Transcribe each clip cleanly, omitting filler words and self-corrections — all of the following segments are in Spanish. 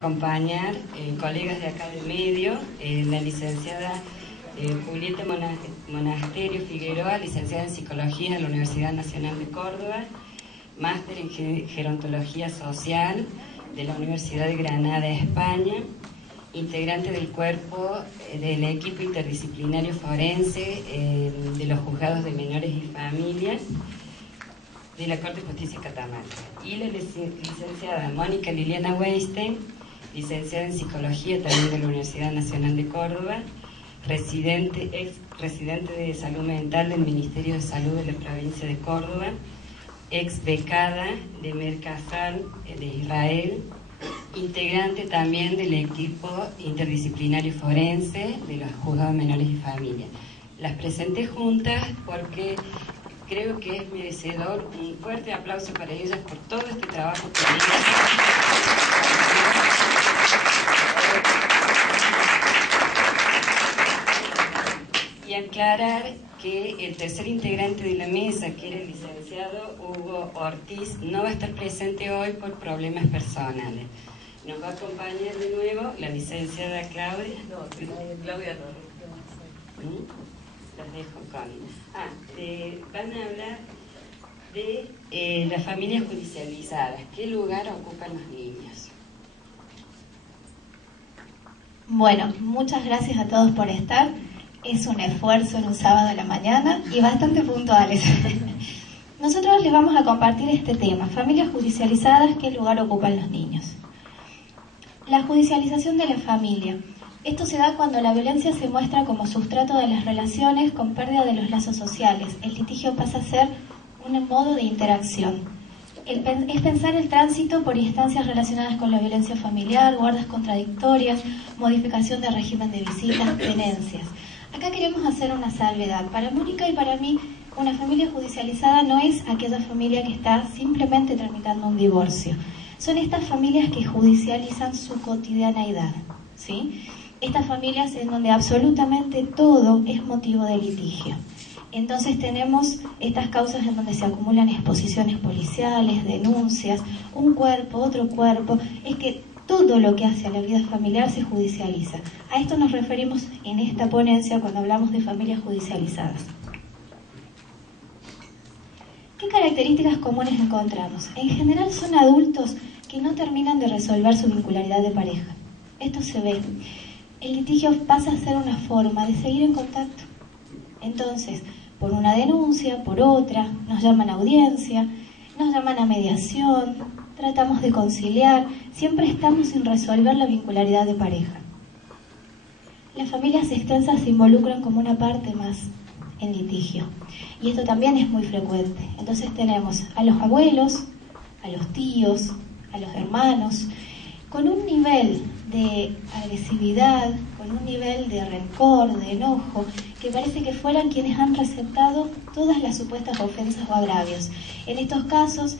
Acompañar colegas de acá del medio, la licenciada Julieta Monasterio Figueroa, licenciada en Psicología en la Universidad Nacional de Córdoba, máster en Gerontología Social de la Universidad de Granada, España, integrante del cuerpo del equipo interdisciplinario forense de los juzgados de menores y familias de la Corte de Justicia de Catamarca, y la licenciada Mónica Liliana Weinstein, licenciada en Psicología también de la Universidad Nacional de Córdoba, ex residente de Salud Mental del Ministerio de Salud de la provincia de Córdoba, ex becada de Mercasal de Israel, integrante también del equipo interdisciplinario forense de los juzgados de menores y familias. Las presenté juntas porque creo que es merecedor un fuerte aplauso para ellas por todo este trabajo que han y aclarar que el tercer integrante de la mesa, que era el licenciado Hugo Ortiz, no va a estar presente hoy por problemas personales. Nos va a acompañar de nuevo la licenciada Claudia. Claudia no. Las dejo con... van a hablar de las familias judicializadas. ¿Qué lugar ocupan los niños? Bueno, muchas gracias a todos por estar. Es un esfuerzo en un sábado a la mañana y bastante puntuales. Nosotros les vamos a compartir este tema: familias judicializadas, ¿qué lugar ocupan los niños? La judicialización de la familia. Esto se da cuando la violencia se muestra como sustrato de las relaciones con pérdida de los lazos sociales. El litigio pasa a ser un modo de interacción. Es pensar el tránsito por instancias relacionadas con la violencia familiar, guardas contradictorias, modificación de régimen de visitas, tenencias. Acá queremos hacer una salvedad. Para Mónica y para mí, una familia judicializada no es aquella familia que está simplemente tramitando un divorcio. Son estas familias que judicializan su cotidianeidad, ¿sí? Estas familias en donde absolutamente todo es motivo de litigio. Entonces tenemos estas causas en donde se acumulan exposiciones policiales, denuncias, un cuerpo, otro cuerpo. Es que todo lo que hace a la vida familiar se judicializa. A esto nos referimos en esta ponencia cuando hablamos de familias judicializadas. ¿Qué características comunes encontramos? En general son adultos que no terminan de resolver su vincularidad de pareja. Esto se ve. El litigio pasa a ser una forma de seguir en contacto. Entonces, por una denuncia, por otra, nos llaman a audiencia, nos llaman a mediación, tratamos de conciliar, siempre estamos sin resolver la vincularidad de pareja. Las familias extensas se involucran como una parte más en litigio, y esto también es muy frecuente. Entonces tenemos a los abuelos, a los tíos, a los hermanos, con un nivel de agresividad, con un nivel de rencor, de enojo, que parece que fueran quienes han receptado todas las supuestas ofensas o agravios. En estos casos,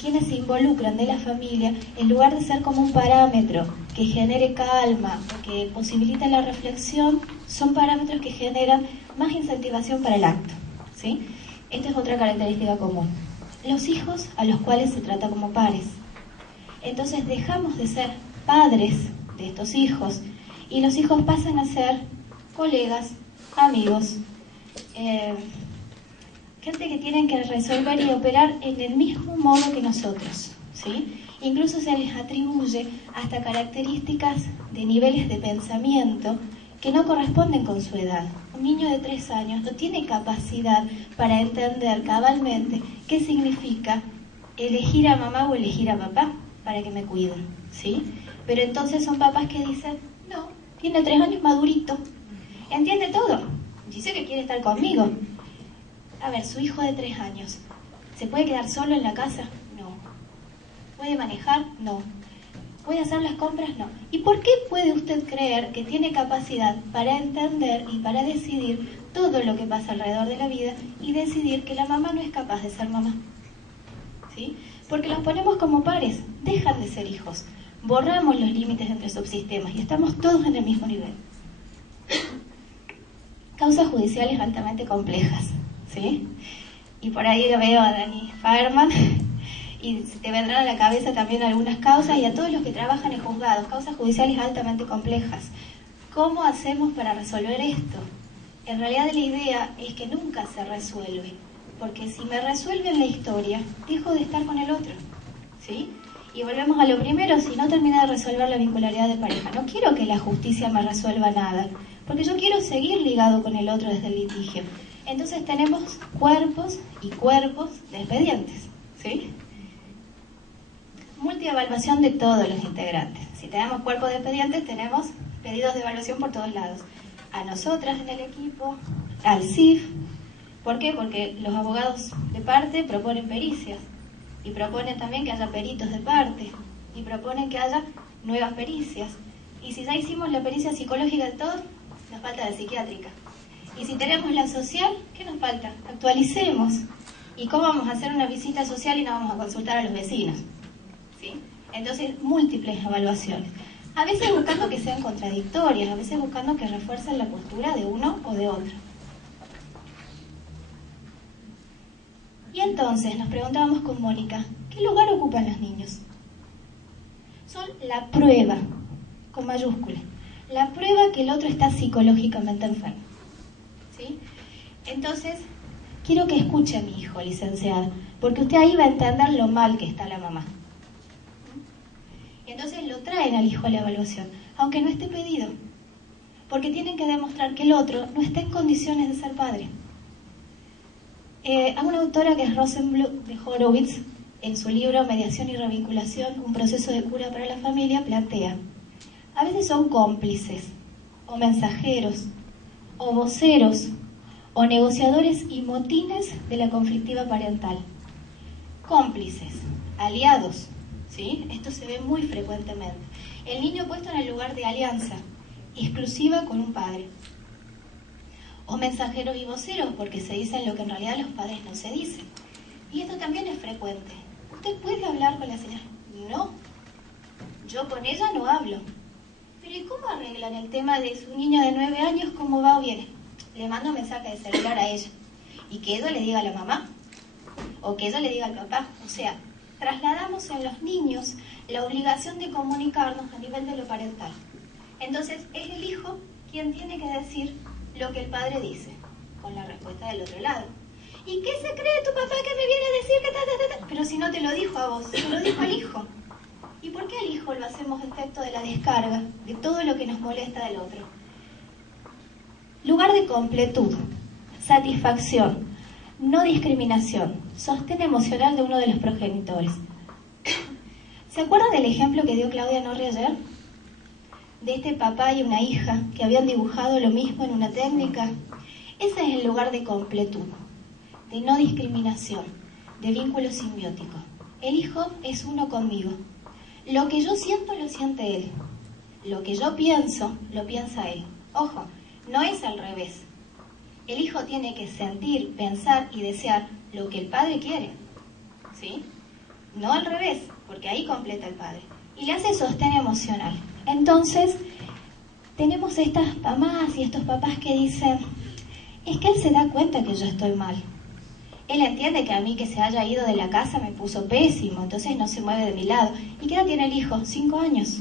quienes se involucran de la familia, en lugar de ser como un parámetro que genere calma, que posibilite la reflexión, son parámetros que generan más incentivación para el acto, ¿sí? Esta es otra característica común. Los hijos a los cuales se trata como pares. Entonces dejamos de ser padres de estos hijos y los hijos pasan a ser colegas, amigos, gente que tienen que resolver y operar en el mismo modo que nosotros, ¿sí? Incluso se les atribuye hasta características de niveles de pensamiento que no corresponden con su edad. Un niño de 3 años no tiene capacidad para entender cabalmente qué significa elegir a mamá o elegir a papá para que me cuiden, ¿sí? Pero entonces son papás que dicen, no, tiene 3 años, madurito, entiende todo, dice que quiere estar conmigo. A ver, su hijo de 3 años, ¿se puede quedar solo en la casa? No. ¿Puede manejar? No. ¿Puede hacer las compras? No. ¿Y por qué puede usted creer que tiene capacidad para entender y para decidir todo lo que pasa alrededor de la vida y decidir que la mamá no es capaz de ser mamá? ¿Sí? Porque los ponemos como pares, dejan de ser hijos, borramos los límites entre subsistemas y estamos todos en el mismo nivel. Causas judiciales altamente complejas, ¿sí? Y por ahí veo a Dani Faerman y te vendrán a la cabeza también algunas causas, y a todos los que trabajan en juzgados, causas judiciales altamente complejas. ¿Cómo hacemos para resolver esto? En realidad la idea es que nunca se resuelve, porque si me resuelven la historia, dejo de estar con el otro, ¿sí? Y volvemos a lo primero, si no termina de resolver la vincularidad de pareja. No quiero que la justicia me resuelva nada, porque yo quiero seguir ligado con el otro desde el litigio. Entonces tenemos cuerpos y cuerpos de expedientes, ¿sí? Multievaluación de todos los integrantes. Si tenemos cuerpos de expedientes, tenemos pedidos de evaluación por todos lados. A nosotras en el equipo, al CIF. ¿Por qué? Porque los abogados de parte proponen pericias. Y proponen también que haya peritos de parte. Y proponen que haya nuevas pericias. Y si ya hicimos la pericia psicológica de todos, nos falta la psiquiátrica. Y si tenemos la social, ¿qué nos falta? Actualicemos. ¿Y cómo vamos a hacer una visita social y no vamos a consultar a los vecinos? ¿Sí? Entonces, múltiples evaluaciones. A veces buscando que sean contradictorias, a veces buscando que refuercen la postura de uno o de otro. Y entonces nos preguntábamos con Mónica, ¿qué lugar ocupan los niños? Son la prueba, con mayúscula, la prueba que el otro está psicológicamente enfermo. ¿Sí? Entonces, quiero que escuche a mi hijo, licenciada, porque usted ahí va a entender lo mal que está la mamá. Y entonces lo traen al hijo a la evaluación, aunque no esté pedido, porque tienen que demostrar que el otro no está en condiciones de ser padre. Hay una autora que es Rosenblum de Horowitz, en su libro Mediación y Revinculación, un proceso de cura para la familia, plantea: a veces son cómplices, o mensajeros, o voceros, o negociadores y motines de la conflictiva parental. Cómplices, aliados, ¿sí? Esto se ve muy frecuentemente. El niño puesto en el lugar de alianza, exclusiva con un padre. O mensajeros y voceros, porque se dicen lo que en realidad los padres no se dicen. Y esto también es frecuente. ¿Usted puede hablar con la señora? No, yo con ella no hablo. Pero ¿y cómo arreglan el tema de su niño de 9 años? ¿Cómo va o viene? Le mando un mensaje de celular a ella. Y que ella le diga a la mamá. O que ella le diga al papá. O sea, trasladamos en los niños la obligación de comunicarnos a nivel de lo parental. Entonces, es el hijo quien tiene que decir lo que el padre dice, con la respuesta del otro lado. ¿Y qué se cree tu papá que me viene a decir que ta? Pero si no te lo dijo a vos, te lo dijo al hijo. ¿Y por qué al hijo lo hacemos efecto de la descarga, de todo lo que nos molesta del otro? Lugar de completud, satisfacción, no discriminación, sostén emocional de uno de los progenitores. ¿Se acuerdan del ejemplo que dio Claudia Norri ayer? De este papá y una hija que habían dibujado lo mismo en una técnica. Ese es el lugar de completud, de no discriminación, de vínculo simbiótico. El hijo es uno conmigo. Lo que yo siento, lo siente él. Lo que yo pienso, lo piensa él. Ojo, no es al revés. El hijo tiene que sentir, pensar y desear lo que el padre quiere, ¿sí? No al revés, porque ahí completa el padre. Y le hace sostén emocional. Entonces, tenemos estas mamás y estos papás que dicen, es que él se da cuenta que yo estoy mal. Él entiende que a mí que se haya ido de la casa me puso pésimo, entonces no se mueve de mi lado. ¿Y qué edad tiene el hijo? 5 años.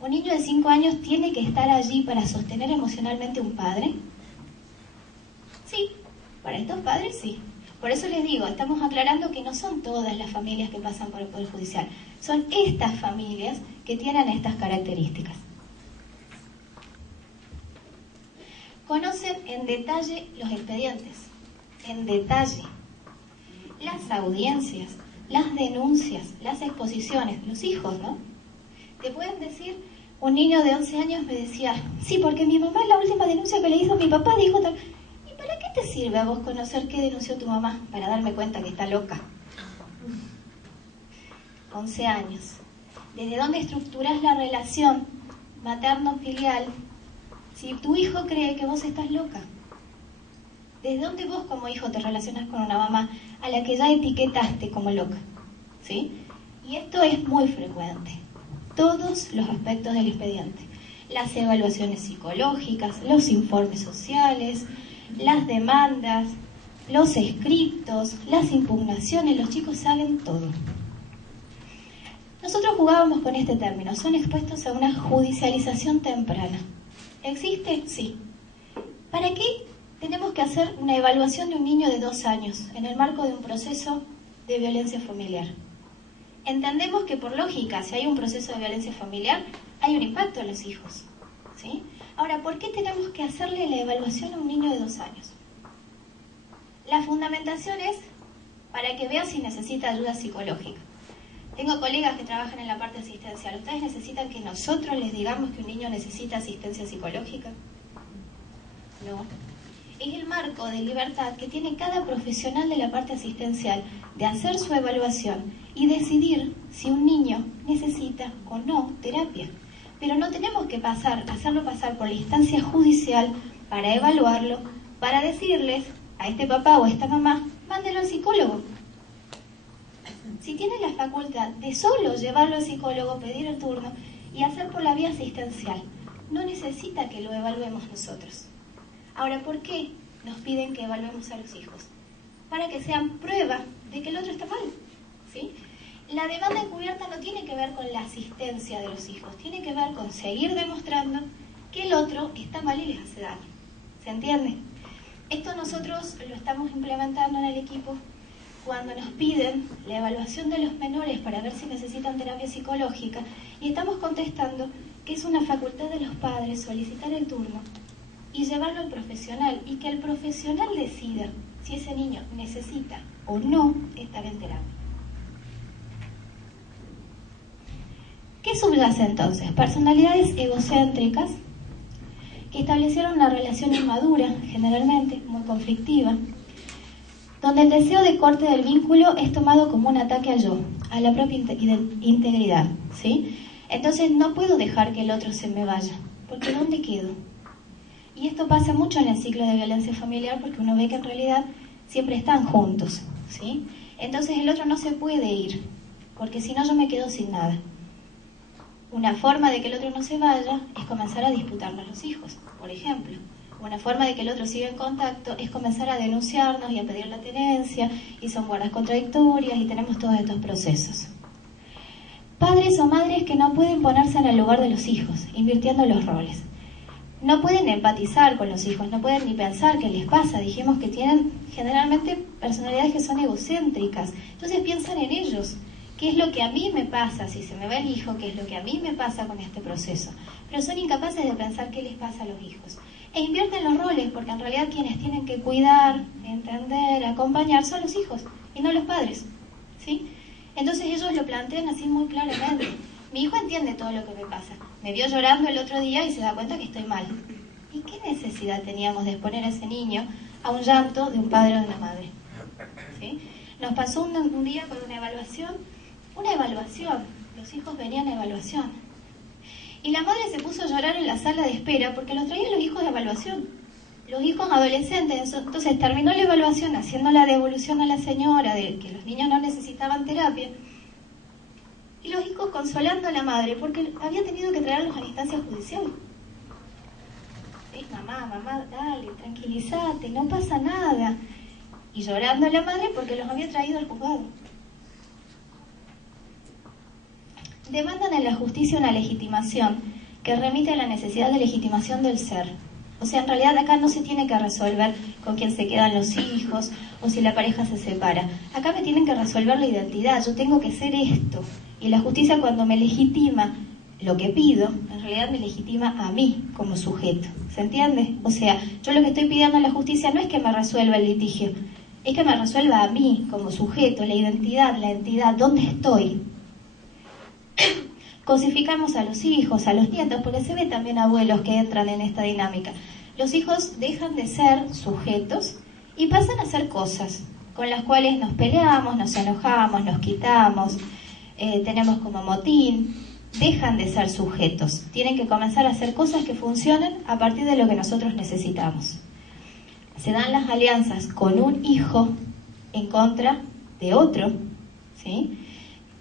¿Un niño de 5 años tiene que estar allí para sostener emocionalmente a un padre? Sí, para estos padres sí. Por eso les digo, estamos aclarando que no son todas las familias que pasan por el Poder Judicial. Son estas familias que tienen estas características. Conocen en detalle los expedientes, en detalle. Las audiencias, las denuncias, las exposiciones, los hijos, ¿no? Te pueden decir, un niño de 11 años me decía, sí, porque mi mamá en la última denuncia que le hizo mi papá dijo tal... ¿Para qué te sirve a vos conocer qué denunció tu mamá? Para darme cuenta que está loca. 11 años. ¿Desde dónde estructurás la relación materno-filial si tu hijo cree que vos estás loca? ¿Desde dónde vos como hijo te relacionas con una mamá a la que ya etiquetaste como loca? ¿Sí? Y esto es muy frecuente. Todos los aspectos del expediente. Las evaluaciones psicológicas, los informes sociales, las demandas, los escritos, las impugnaciones, los chicos saben todo. Nosotros jugábamos con este término, son expuestos a una judicialización temprana. ¿Existe? Sí. ¿Para qué tenemos que hacer una evaluación de un niño de 2 años en el marco de un proceso de violencia familiar? Entendemos que por lógica, si hay un proceso de violencia familiar, hay un impacto en los hijos, ¿sí? Ahora, ¿por qué tenemos que hacerle la evaluación a un niño de 2 años? La fundamentación es para que vea si necesita ayuda psicológica. Tengo colegas que trabajan en la parte asistencial. ¿Ustedes necesitan que nosotros les digamos que un niño necesita asistencia psicológica? No. Es el marco de libertad que tiene cada profesional de la parte asistencial de hacer su evaluación y decidir si un niño necesita o no terapia. Pero no tenemos que hacerlo pasar por la instancia judicial para evaluarlo, para decirles a este papá o a esta mamá, mándelo al psicólogo. Si tiene la facultad de solo llevarlo al psicólogo, pedir el turno y hacer por la vía asistencial, no necesita que lo evaluemos nosotros. Ahora, ¿por qué nos piden que evaluemos a los hijos? Para que sean prueba de que el otro está mal, ¿sí? La demanda encubierta no tiene que ver con la asistencia de los hijos, tiene que ver con seguir demostrando que el otro está mal y les hace daño. ¿Se entiende? Esto nosotros lo estamos implementando en el equipo cuando nos piden la evaluación de los menores para ver si necesitan terapia psicológica y estamos contestando que es una facultad de los padres solicitar el turno y llevarlo al profesional y que el profesional decida si ese niño necesita o no estar en terapia. ¿Qué subyace entonces? Personalidades egocéntricas que establecieron una relación inmadura, generalmente muy conflictiva, donde el deseo de corte del vínculo es tomado como un ataque al yo, a la propia integridad, ¿sí? Entonces no puedo dejar que el otro se me vaya, porque ¿dónde quedo? Y esto pasa mucho en el ciclo de violencia familiar porque uno ve que en realidad siempre están juntos, ¿sí? Entonces el otro no se puede ir, porque si no yo me quedo sin nada. Una forma de que el otro no se vaya es comenzar a disputarnos los hijos, por ejemplo. Una forma de que el otro siga en contacto es comenzar a denunciarnos y a pedir la tenencia, y son guardas contradictorias y tenemos todos estos procesos. Padres o madres que no pueden ponerse en el lugar de los hijos, invirtiendo los roles. No pueden empatizar con los hijos, no pueden ni pensar qué les pasa. Dijimos que tienen generalmente personalidades que son egocéntricas, entonces piensan en ellos. ¿Qué es lo que a mí me pasa si se me va el hijo? ¿Qué es lo que a mí me pasa con este proceso? Pero son incapaces de pensar qué les pasa a los hijos. E invierten los roles, porque en realidad quienes tienen que cuidar, entender, acompañar son los hijos y no los padres, ¿sí? Entonces ellos lo plantean así muy claramente. Mi hijo entiende todo lo que me pasa. Me vio llorando el otro día y se da cuenta que estoy mal. ¿Y qué necesidad teníamos de exponer a ese niño a un llanto de un padre o de una madre? ¿Sí? Nos pasó un día con una evaluación, los hijos venían a evaluación. Y la madre se puso a llorar en la sala de espera porque los traían los hijos de evaluación, los hijos adolescentes. Entonces terminó la evaluación haciendo la devolución a la señora de que los niños no necesitaban terapia. Y los hijos consolando a la madre porque había tenido que traerlos a la instancia judicial. Mamá, dale, tranquilízate, no pasa nada. Y llorando a la madre porque los había traído al juzgado. Demandan en la justicia una legitimación que remite a la necesidad de legitimación del ser. O sea, en realidad acá no se tiene que resolver con quién se quedan los hijos o si la pareja se separa. Acá me tienen que resolver la identidad, yo tengo que ser esto. Y la justicia cuando me legitima lo que pido, en realidad me legitima a mí como sujeto. ¿Se entiende? O sea, yo lo que estoy pidiendo a la justicia no es que me resuelva el litigio, es que me resuelva a mí como sujeto, la identidad, la entidad, ¿dónde estoy? Cosificamos a los hijos, a los nietos, porque se ve también abuelos que entran en esta dinámica. Los hijos dejan de ser sujetos y pasan a ser cosas con las cuales nos peleamos, nos enojamos, nos quitamos, tenemos como motín. Dejan de ser sujetos, tienen que comenzar a hacer cosas que funcionen a partir de lo que nosotros necesitamos. Se dan las alianzas con un hijo en contra de otro, ¿sí?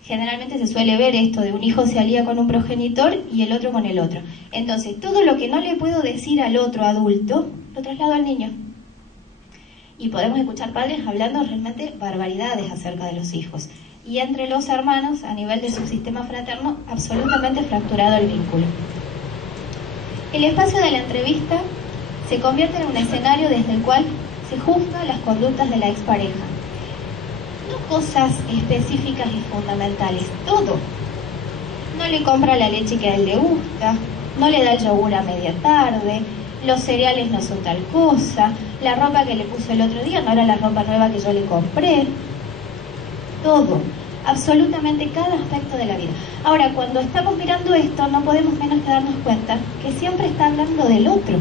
Generalmente se suele ver esto de un hijo se alía con un progenitor y el otro con el otro. Entonces, todo lo que no le puedo decir al otro adulto, lo traslado al niño. y podemos escuchar padres hablando realmente barbaridades acerca de los hijos. Y entre los hermanos, a nivel de su sistema fraterno, absolutamente fracturado el vínculo. El espacio de la entrevista se convierte en un escenario desde el cual se juzgan las conductas de la expareja. No cosas específicas y fundamentales, todo. No le compra la leche que a él le gusta, no le da el yogur a media tarde, los cereales no son tal cosa, la ropa que le puso el otro día no era la ropa nueva que yo le compré. Todo, absolutamente cada aspecto de la vida. Ahora, cuando estamos mirando esto, no podemos menos que darnos cuenta que siempre está hablando del otro.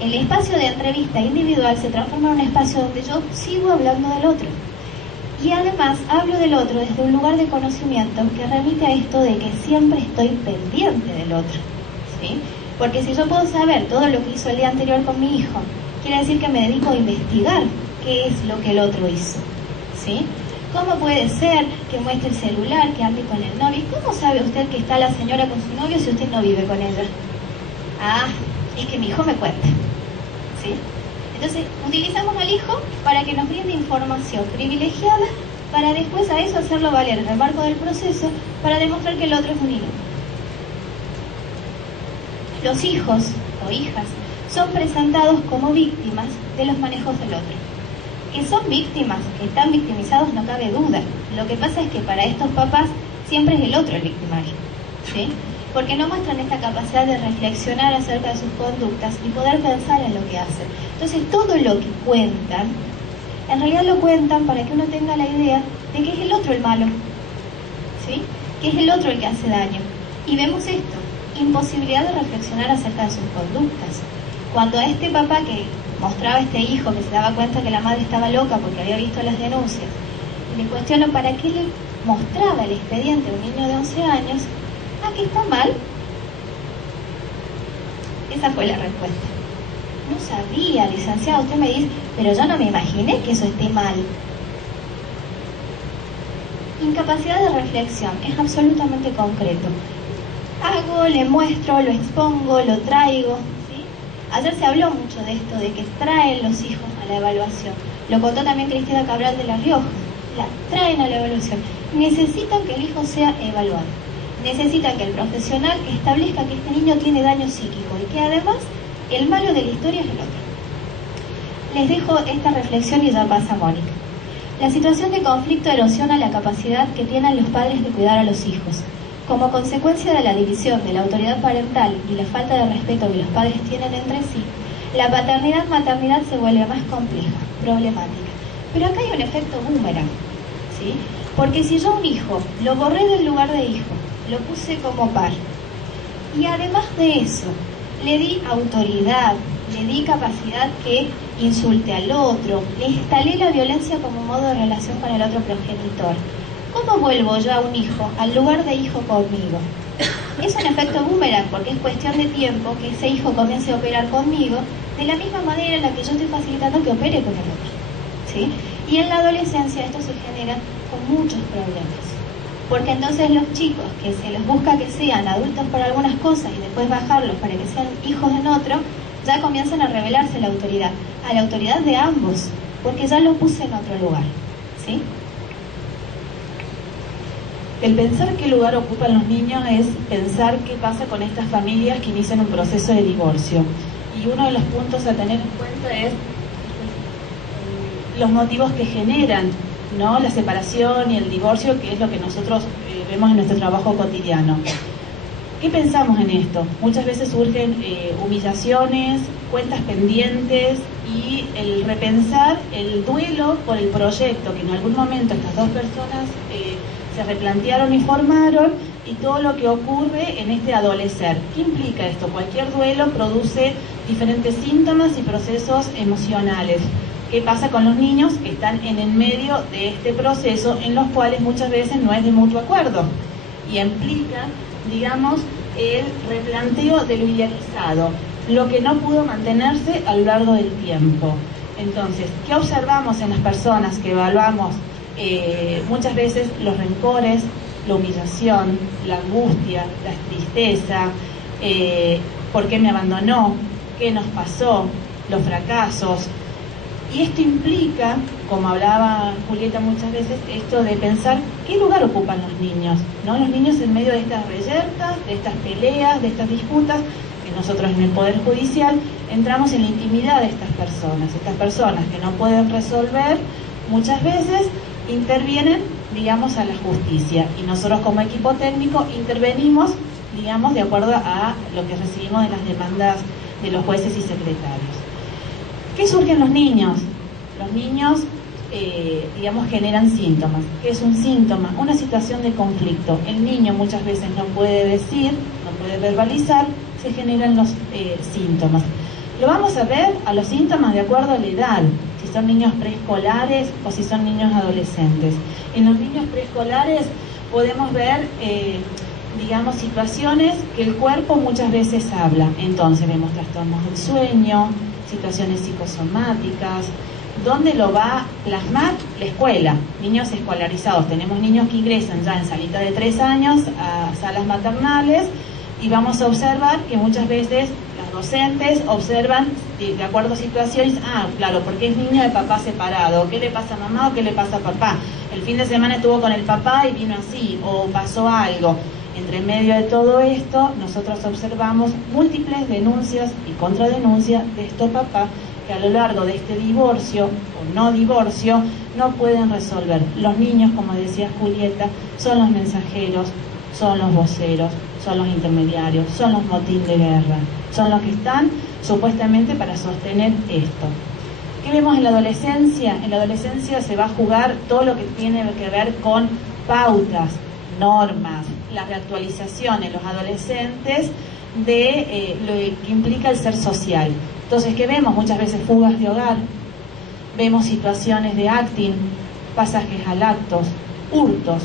El espacio de entrevista individual se transforma en un espacio donde yo sigo hablando del otro. Y además hablo del otro desde un lugar de conocimiento que remite a esto de que siempre estoy pendiente del otro, ¿sí? Porque si yo puedo saber todo lo que hizo el día anterior con mi hijo, quiere decir que me dedico a investigar qué es lo que el otro hizo, ¿sí? ¿Cómo puede ser que muestre el celular, que ande con el novio? ¿Cómo sabe usted que está la señora con su novio si usted no vive con ella? Ah, es que mi hijo me cuenta, ¿sí? Entonces, utilizamos al hijo para que nos brinde información privilegiada para después a eso hacerlo valer en el marco del proceso para demostrar que el otro es un inútil. Los hijos o hijas son presentados como víctimas de los manejos del otro. Que son víctimas, que están victimizados, no cabe duda. Lo que pasa es que para estos papás siempre es el otro el victimario, ¿sí? Porque no muestran esta capacidad de reflexionar acerca de sus conductas y poder pensar en lo que hacen. Entonces, todo lo que cuentan, en realidad lo cuentan para que uno tenga la idea de que es el otro el malo, ¿sí? Que es el otro el que hace daño. Y vemos esto, imposibilidad de reflexionar acerca de sus conductas. Cuando a este papá que mostraba a este hijo que se daba cuenta que la madre estaba loca porque había visto las denuncias, le cuestiono para qué le mostraba el expediente a un niño de 11 años, ¿que está mal? Esa fue la respuesta. No sabía, licenciado, usted me dice, pero yo no me imaginé que eso esté mal. Incapacidad de reflexión, es absolutamente concreto. Hago, le muestro, lo expongo, lo traigo, ¿sí? Ayer se habló mucho de esto, de que traen los hijos a la evaluación. Lo contó también Cristina Cabral de La Rioja. La traen a la evaluación. Necesitan que el hijo sea evaluado. Necesitan que el profesional establezca que este niño tiene daño psíquico y que además el malo de la historia es el otro. Les dejo esta reflexión y ya pasa Mónica. La situación de conflicto erosiona la capacidad que tienen los padres de cuidar a los hijos. Como consecuencia de la división de la autoridad parental y la falta de respeto que los padres tienen entre sí, la paternidad-maternidad se vuelve más compleja, problemática. Pero acá hay un efecto boomerang, ¿sí? Porque si yo a un hijo lo borré del lugar de hijo, lo puse como par, y además de eso le di autoridad, le di capacidad que insulte al otro, le instalé la violencia como modo de relación con el otro progenitor, ¿cómo vuelvo yo a un hijo al lugar de hijo conmigo? Es un efecto boomerang porque es cuestión de tiempo que ese hijo comience a operar conmigo de la misma manera en la que yo estoy facilitando que opere con el otro, ¿sí? Y en la adolescencia esto se genera con muchos problemas. Porque entonces los chicos que se les busca que sean adultos por algunas cosas y después bajarlos para que sean hijos en otro, ya comienzan a revelarse la autoridad de ambos, porque ya lo puse en otro lugar, ¿sí? El pensar qué lugar ocupan los niños es pensar qué pasa con estas familias que inician un proceso de divorcio. Y uno de los puntos a tener en cuenta es los motivos que generan, ¿no?, la separación y el divorcio, que es lo que nosotros vemos en nuestro trabajo cotidiano. ¿Qué pensamos en esto? Muchas veces surgen humillaciones, cuentas pendientes y el repensar el duelo por el proyecto que en algún momento estas dos personas se replantearon y formaron, y todo lo que ocurre en este adolecer. ¿Qué implica esto? Cualquier duelo produce diferentes síntomas y procesos emocionales. ¿Qué pasa con los niños que están en el medio de este proceso, en los cuales muchas veces no es de mutuo acuerdo? Y implica, digamos, el replanteo de lo idealizado, lo que no pudo mantenerse a lo largo del tiempo. Entonces, ¿qué observamos en las personas que evaluamos? Muchas veces los rencores, la humillación, la angustia, la tristeza, ¿por qué me abandonó? ¿Qué nos pasó? Los fracasos. Y esto implica, como hablaba Julieta muchas veces, esto de pensar qué lugar ocupan los niños, ¿no? Los niños en medio de estas reyertas, de estas peleas, de estas disputas, que nosotros en el Poder Judicial entramos en la intimidad de estas personas que no pueden resolver, muchas veces intervienen, digamos, a la justicia, y nosotros como equipo técnico intervenimos, digamos, de acuerdo a lo que recibimos de las demandas de los jueces y secretarios. ¿Qué surgen los niños? Los niños, digamos, generan síntomas. ¿Qué es un síntoma? Una situación de conflicto. El niño muchas veces no puede decir, no puede verbalizar, se generan los síntomas. Lo vamos a ver a los síntomas de acuerdo a la edad, si son niños preescolares o si son niños adolescentes. En los niños preescolares podemos ver, digamos, situaciones que el cuerpo muchas veces habla. Entonces vemos trastornos del sueño, situaciones psicosomáticas. ¿Dónde lo va a plasmar? La escuela. Niños escolarizados. Tenemos niños que ingresan ya en salita de 3 años a salas maternales y vamos a observar que muchas veces las docentes observan de acuerdo a situaciones, claro, porque es niño de papá separado, ¿qué le pasa a mamá o qué le pasa a papá? El fin de semana estuvo con el papá y vino así, o pasó algo. Entre medio de todo esto, nosotros observamos múltiples denuncias y contradenuncias de estos papás que a lo largo de este divorcio o no divorcio no pueden resolver. Los niños, como decía Julieta, son los mensajeros, son los voceros, son los intermediarios, son los motín de guerra, son los que están supuestamente para sostener esto. ¿Qué vemos en la adolescencia? En la adolescencia se va a jugar todo lo que tiene que ver con pautas, normas, la reactualización en los adolescentes de lo que implica el ser social. Entonces, ¿qué vemos? Muchas veces fugas de hogar, vemos situaciones de acting, pasajes al actos, hurtos,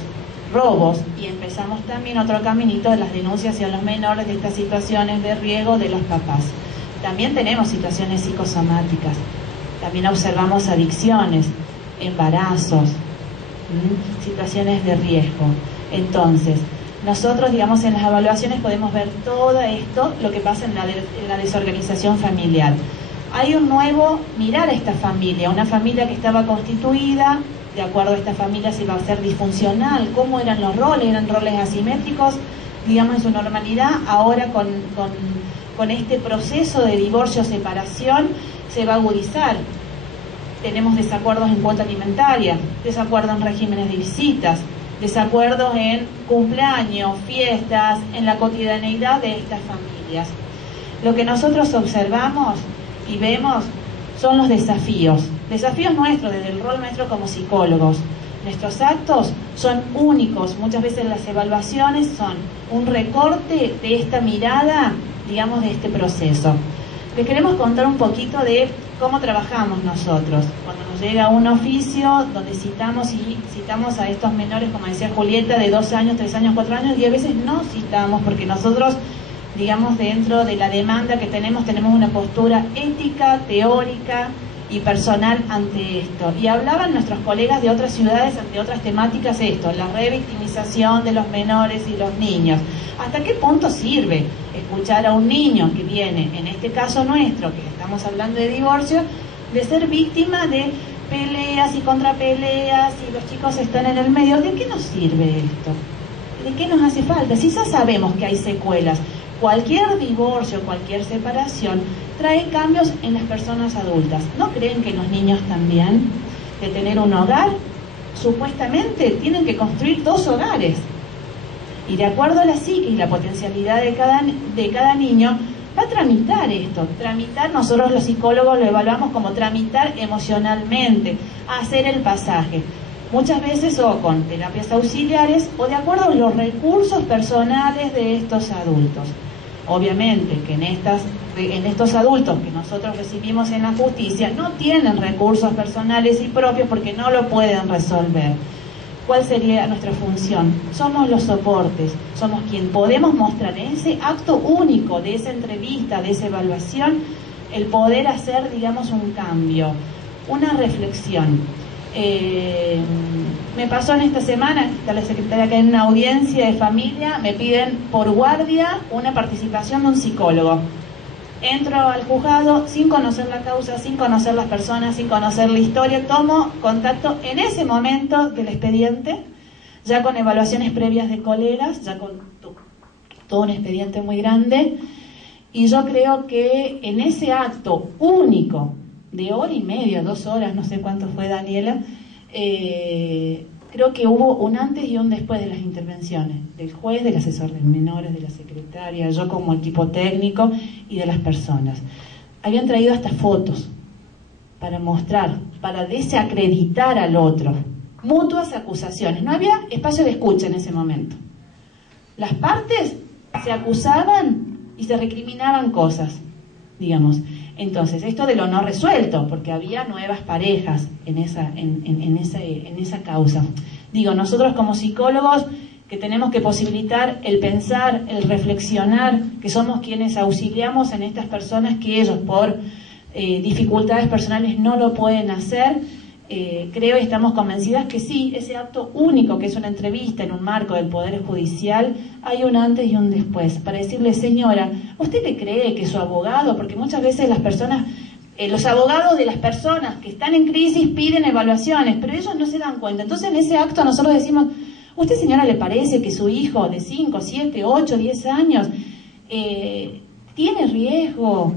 robos, y empezamos también otro caminito de las denuncias hacia los menores de estas situaciones de riesgo de los papás. También tenemos situaciones psicosomáticas, también observamos adicciones, embarazos, situaciones de riesgo. Entonces, nosotros, digamos, en las evaluaciones podemos ver todo esto, lo que pasa en la desorganización familiar. Hay un nuevo mirar a esta familia, una familia que estaba constituida, de acuerdo a esta familia se iba a ser disfuncional, cómo eran los roles, eran roles asimétricos, digamos, en su normalidad. Ahora con este proceso de divorcio o separación se va a agudizar. Tenemos desacuerdos en cuota alimentaria, desacuerdos en regímenes de visitas, desacuerdos en cumpleaños, fiestas, en la cotidianeidad de estas familias. Lo que nosotros observamos y vemos son los desafíos nuestros, desde el rol nuestro como psicólogos. Nuestros actos son únicos, muchas veces las evaluaciones son un recorte de esta mirada, digamos, de este proceso. Les queremos contar un poquito de cómo trabajamos nosotros. Cuando nos llega un oficio donde citamos a estos menores, como decía Julieta, de 2 años, 3 años, 4 años, y a veces no citamos porque nosotros, digamos, dentro de la demanda que tenemos una postura ética, teórica y personal ante esto. Y hablaban nuestros colegas de otras ciudades ante otras temáticas esto, la revictimización de los menores y los niños. ¿Hasta qué punto sirve escuchar a un niño que viene, en este caso nuestro, que estamos hablando de divorcio, de ser víctima de peleas y contrapeleas y los chicos están en el medio? ¿De qué nos sirve esto? ¿De qué nos hace falta? Si ya sabemos que hay secuelas. Cualquier divorcio, cualquier separación trae cambios en las personas adultas. ¿No creen que los niños también, de tener un hogar, supuestamente tienen que construir 2 hogares? Y de acuerdo a la psique y la potencialidad de cada niño, va a tramitar esto. Tramitar, nosotros los psicólogos lo evaluamos como tramitar emocionalmente, hacer el pasaje. Muchas veces o con terapias auxiliares o de acuerdo a los recursos personales de estos adultos. Obviamente que en estos adultos que nosotros recibimos en la justicia no tienen recursos personales y propios porque no lo pueden resolver. ¿Cuál sería nuestra función? Somos los soportes, somos quien podemos mostrar en ese acto único de esa entrevista, de esa evaluación, el poder hacer, digamos, un cambio, una reflexión. Me pasó en esta semana, está la secretaria acá en una audiencia de familia, me piden por guardia una participación de un psicólogo. Entro al juzgado sin conocer la causa, sin conocer las personas, sin conocer la historia, tomo contacto en ese momento del expediente, ya con evaluaciones previas de colegas, ya con todo un expediente muy grande, y yo creo que en ese acto único, de hora y media, 2 horas, no sé cuánto fue, Daniela, creo que hubo un antes y un después de las intervenciones, del juez, del asesor de menores, de la secretaria, yo como equipo técnico y de las personas. Habían traído hasta fotos para mostrar, para desacreditar al otro, mutuas acusaciones, no había espacio de escucha en ese momento. Las partes se acusaban y se recriminaban cosas, digamos. Entonces, esto de lo no resuelto, porque había nuevas parejas en esa causa. Digo, nosotros como psicólogos que tenemos que posibilitar el pensar, el reflexionar, que somos quienes auxiliamos en estas personas que ellos por dificultades personales no lo pueden hacer, creo y estamos convencidas que sí, ese acto único que es una entrevista en un marco del Poder Judicial, hay un antes y un después, para decirle, señora, ¿usted le cree que su abogado, porque muchas veces las personas, los abogados de las personas que están en crisis piden evaluaciones, pero ellos no se dan cuenta? Entonces en ese acto nosotros decimos, ¿usted, señora, le parece que su hijo de 5, 7, 8, 10 años tiene riesgo?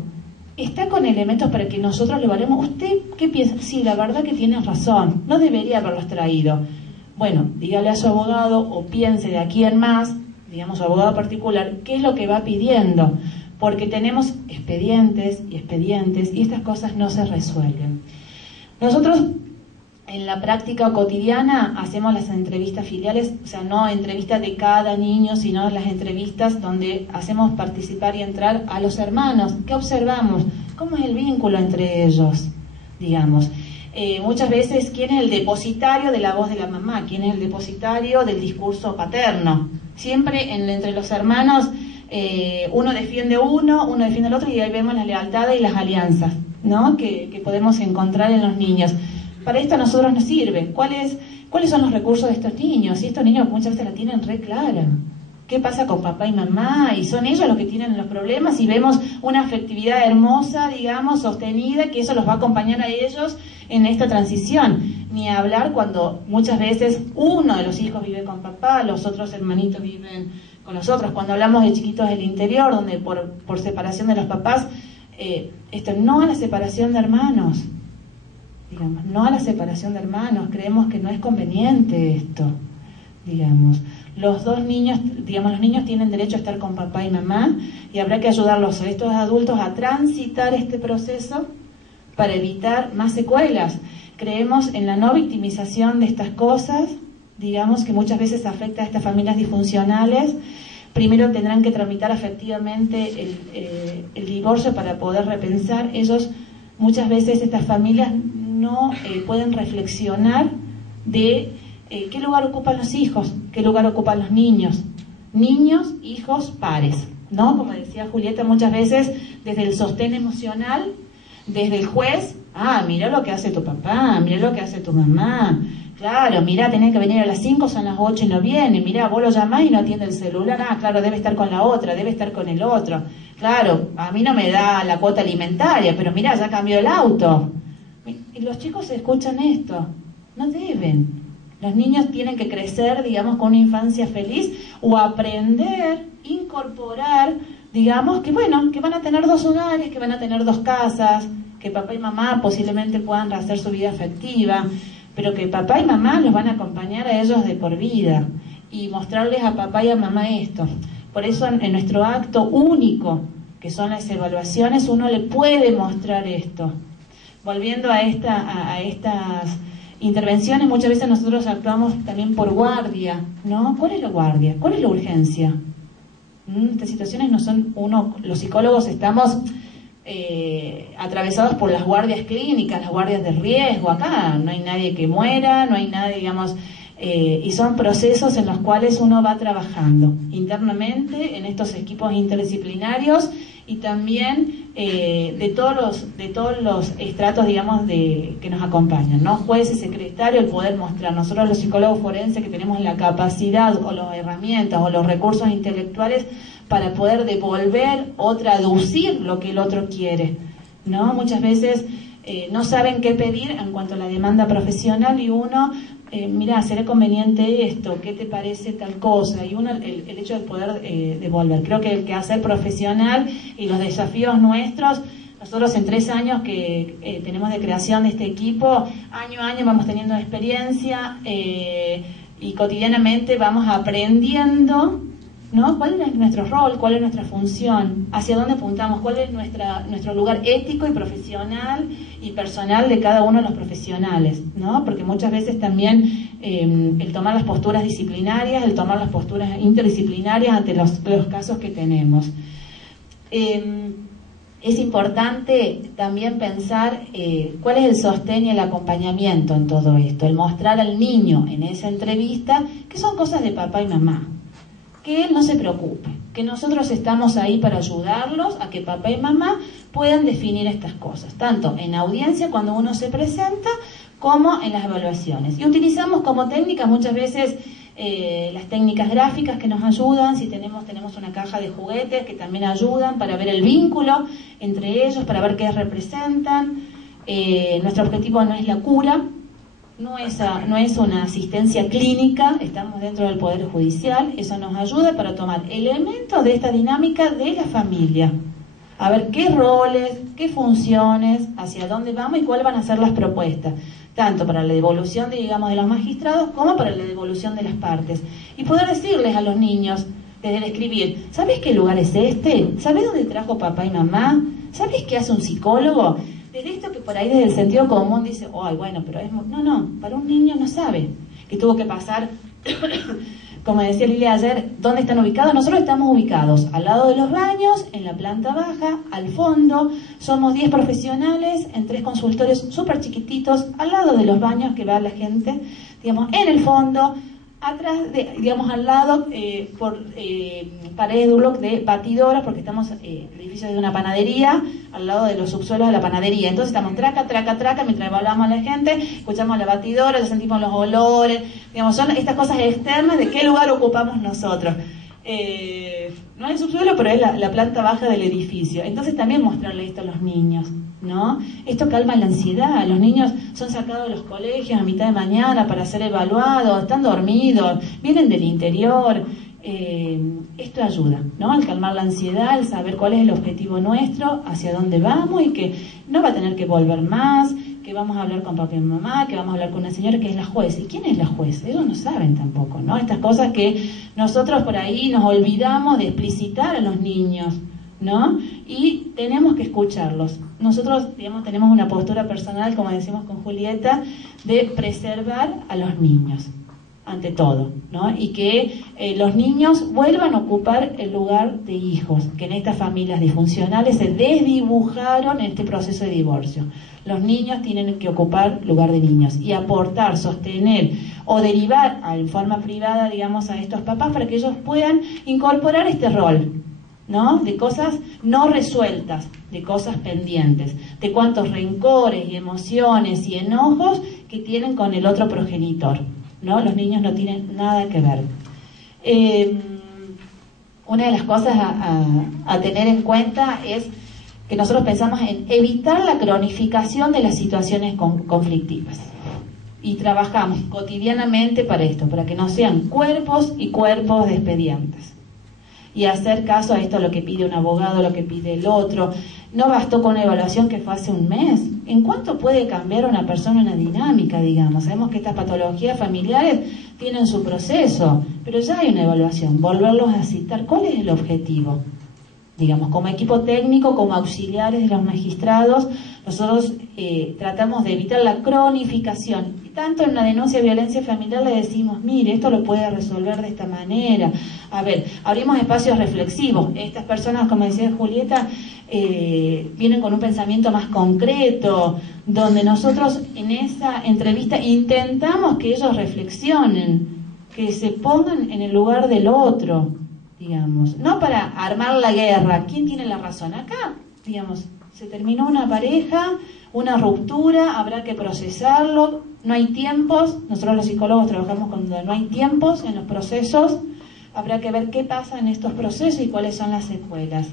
¿Está con elementos para que nosotros le evaluemos? ¿Usted qué piensa? Sí, la verdad que tiene razón, no debería haberlos traído. Bueno, dígale a su abogado o piense de aquí en más, digamos su abogado particular, qué es lo que va pidiendo, porque tenemos expedientes y estas cosas no se resuelven. Nosotros en la práctica cotidiana hacemos las entrevistas filiales, o sea, no entrevistas de cada niño, sino las entrevistas donde hacemos participar y entrar a los hermanos. ¿Qué observamos? ¿Cómo es el vínculo entre ellos? Digamos, muchas veces, ¿quién es el depositario de la voz de la mamá? ¿Quién es el depositario del discurso paterno? Siempre entre los hermanos, uno defiende uno defiende al otro, y ahí vemos las lealtades y las alianzas, ¿no? que podemos encontrar en los niños. Para esto a nosotros nos sirve. ¿Cuáles son los recursos de estos niños? Y estos niños muchas veces la tienen re clara. ¿Qué pasa con papá y mamá? Y son ellos los que tienen los problemas, y vemos una afectividad hermosa, digamos, sostenida, que eso los va a acompañar a ellos en esta transición. Ni hablar cuando muchas veces uno de los hijos vive con papá, los otros hermanitos viven con los otros. Cuando hablamos de chiquitos del interior, donde por separación de los papás, esto no a la separación de hermanos. Digamos, no a la separación de hermanos, creemos que no es conveniente esto, digamos. Los niños tienen derecho a estar con papá y mamá, y habrá que ayudarlos a estos adultos a transitar este proceso para evitar más secuelas. Creemos en la no victimización de estas cosas, digamos, que muchas veces afecta a estas familias disfuncionales. Primero tendrán que tramitar afectivamente el divorcio para poder repensar. Ellos, muchas veces estas familias no pueden reflexionar de qué lugar ocupan los hijos, qué lugar ocupan los niños, hijos, pares, ¿no? Como decía Julieta, muchas veces desde el sostén emocional, desde el juez, mira lo que hace tu papá, mira lo que hace tu mamá, claro, mira, tenés que venir a las 5, son las 8 y no viene, mira, vos lo llamás y no atiende el celular, claro, debe estar con la otra, debe estar con el otro, claro, a mí no me da la cuota alimentaria, pero mira, ya cambió el auto. Y los chicos escuchan esto, no deben. Los niños tienen que crecer, digamos, con una infancia feliz, o aprender, incorporar, digamos, que bueno, que van a tener 2 hogares, que van a tener 2 casas, que papá y mamá posiblemente puedan hacer su vida afectiva, pero que papá y mamá los van a acompañar a ellos de por vida, y mostrarles a papá y a mamá esto. Por eso en nuestro acto único, que son las evaluaciones, uno le puede mostrar esto. Volviendo a estas intervenciones, muchas veces nosotros actuamos también por guardia, ¿no? ¿Cuál es la guardia? ¿Cuál es la urgencia? Estas situaciones no son los psicólogos estamos atravesados por las guardias clínicas, las guardias de riesgo. Acá no hay nadie que muera, no hay nadie, digamos, y son procesos en los cuales uno va trabajando internamente en estos equipos interdisciplinarios, y también de todos los estratos, digamos, que nos acompañan, ¿no? Jueces, secretarios, el poder mostrar. Nosotros los psicólogos forenses que tenemos la capacidad o las herramientas o los recursos intelectuales para poder devolver o traducir lo que el otro quiere, ¿no? Muchas veces no saben qué pedir en cuanto a la demanda profesional y uno, mira, ¿será conveniente esto? ¿Qué te parece tal cosa? Y uno, el hecho de poder devolver. Creo que el quehacer profesional y los desafíos nuestros, nosotros en 3 años que tenemos de creación de este equipo, año a año vamos teniendo experiencia y cotidianamente vamos aprendiendo, ¿no? ¿Cuál es nuestro rol? ¿Cuál es nuestra función? ¿Hacia dónde apuntamos? ¿Cuál es nuestro lugar ético y profesional y personal de cada uno de los profesionales, ¿no? Porque muchas veces también el tomar las posturas disciplinarias, el tomar las posturas interdisciplinarias ante los casos que tenemos. Es importante también pensar cuál es el sostén y el acompañamiento en todo esto, el mostrar al niño en esa entrevista que son cosas de papá y mamá, que él no se preocupe, que nosotros estamos ahí para ayudarlos a que papá y mamá puedan definir estas cosas, tanto en audiencia cuando uno se presenta como en las evaluaciones. Y utilizamos como técnicas muchas veces las técnicas gráficas que nos ayudan, si tenemos una caja de juguetes que también ayudan para ver el vínculo entre ellos, para ver qué representan. Nuestro objetivo no es la cura, no es una asistencia clínica, estamos dentro del Poder Judicial, eso nos ayuda para tomar elementos de esta dinámica de la familia, a ver qué roles, qué funciones, hacia dónde vamos y cuáles van a ser las propuestas, tanto para la devolución, de los magistrados, como para la devolución de las partes. Y poder decirles a los niños, desde el escribir, ¿sabes qué lugar es este? ¿Sabes dónde trajo papá y mamá? ¿Sabes qué hace un psicólogo? Desde esto que por ahí desde el sentido común dice, ay, bueno, pero es... No, para un niño no sabe que tuvo que pasar, como decía Lilia ayer, ¿dónde están ubicados? Nosotros estamos ubicados al lado de los baños, en la planta baja, al fondo. Somos 10 profesionales en 3 consultorios súper chiquititos, al lado de los baños que va la gente, digamos, en el fondo, atrás, al lado, por paredes de un bloque de batidoras, porque estamos el edificio de una panadería, al lado de los subsuelos de la panadería. Entonces estamos traca, mientras evaluamos a la gente, escuchamos la batidora, sentimos los olores, son estas cosas externas de qué lugar ocupamos nosotros. No es el subsuelo, pero es la planta baja del edificio. Entonces también mostrarle esto a los niños, ¿no? Esto calma la ansiedad. Los niños son sacados de los colegios a mitad de mañana para ser evaluados, están dormidos, vienen del interior. Esto ayuda, ¿no? Al calmar la ansiedad, al saber cuál es el objetivo nuestro, hacia dónde vamos y que no va a tener que volver más, que vamos a hablar con papá y mamá, que vamos a hablar con una señora que es la juez. ¿Y quién es la juez? Ellos no saben tampoco, ¿no? Estas cosas que nosotros por ahí nos olvidamos de explicitar a los niños, ¿no? Y tenemos que escucharlos. Nosotros, tenemos una postura personal, como decimos con Julieta, de preservar a los niños, ante todo, ¿no? Y que los niños vuelvan a ocupar el lugar de hijos, que en estas familias disfuncionales se desdibujaron en este proceso de divorcio. Los niños tienen que ocupar lugar de niños y aportar, sostener o derivar en forma privada, a estos papás para que ellos puedan incorporar este rol, ¿no? De cosas no resueltas, de cosas pendientes, de cuántos rencores y emociones y enojos que tienen con el otro progenitor, ¿no? Los niños no tienen nada que ver. Una de las cosas a tener en cuenta es que nosotros pensamos en evitar la cronificación de las situaciones conflictivas. Y trabajamos cotidianamente para esto, para que no sean cuerpos y cuerpos de expedientes. Y hacer caso a esto, lo que pide un abogado, lo que pide el otro. No bastó con una evaluación que fue hace un mes. ¿En cuánto puede cambiar una persona una dinámica, Sabemos que estas patologías familiares tienen su proceso, pero ya hay una evaluación. Volverlos a citar. ¿Cuál es el objetivo? Como equipo técnico, como auxiliares de los magistrados, nosotros tratamos de evitar la cronificación. Y tanto en la denuncia de violencia familiar le decimos, mire, esto lo puede resolver de esta manera. A ver, abrimos espacios reflexivos. Estas personas, como decía Julieta, vienen con un pensamiento más concreto, donde nosotros en esa entrevista intentamos que ellos reflexionen, que se pongan en el lugar del otro, no para armar la guerra. ¿Quién tiene la razón? Acá, se terminó una pareja, una ruptura, habrá que procesarlo, no hay tiempos. Nosotros los psicólogos trabajamos cuando no hay tiempos en los procesos, habrá que ver qué pasa en estos procesos y cuáles son las secuelas.